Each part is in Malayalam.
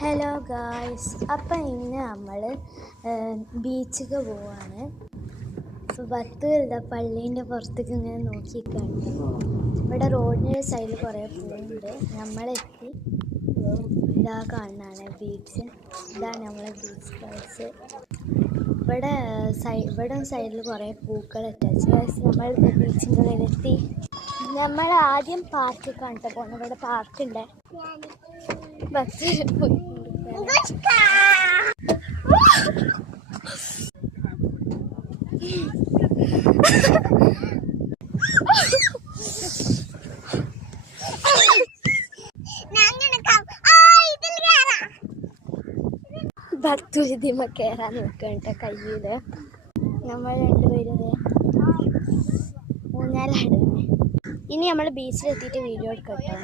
ഹലോ ഗായ്സ്, അപ്പം ഇന്ന് നമ്മൾ ബീച്ചിക്ക് പോവാണ്. അപ്പോൾ ബത്തുകളുടെ പള്ളീൻ്റെ പുറത്തേക്ക് ഇങ്ങനെ നോക്കിക്കാണ്. ഇവിടെ റോഡിൻ്റെ സൈഡിൽ കുറേ പൂവുണ്ട്. നമ്മളെത്തി ഇതാ കാണാനാണ് ബീച്ച്. ഇതാണ് നമ്മളെ ബീച്ച് ഗായ്സ്. ഇവിടെ സൈഡിൽ കുറേ പൂക്കൾ ഇട്ടു ഗായ്സ്. നമ്മൾ ബീച്ചിൻ്റെ ഉള്ളിലെത്തി. നമ്മൾ ആദ്യം പാർക്ക് കണ്ടു പോകണം. ഇവിടെ പാർക്കുണ്ട്. ബസ് ഭക്തുതിമ കയറാൻ നോക്കണ്ട കയ്യില്. നമ്മൾ രണ്ടുപേരും ഊഞ്ഞാലാടുന്നേ. ഇനി നമ്മൾ ബീച്ചിലെത്തിയിട്ട് video എടുക്കട്ടോ.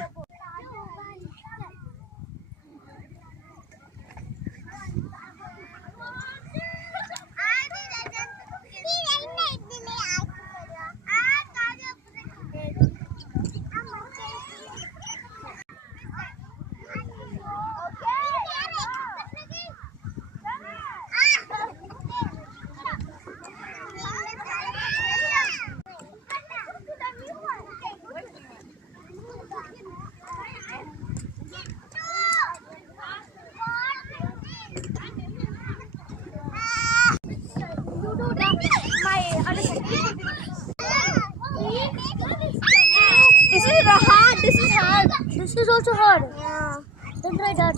This is also hard. Yeah. Don't try that.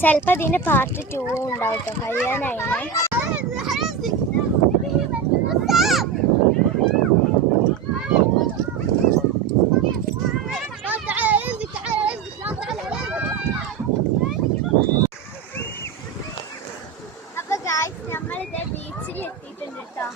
ചിലപ്പോൾ ഇതിൻ്റെ പാർട്ട് 2 ഉണ്ടാവും കേട്ടോ. കഴിയാനായില്ലേ. അപ്പൊ ഗായ്സ്, നമ്മളിത് ബീച്ചിൽ എത്തിയിട്ടുണ്ട് കേട്ടോ.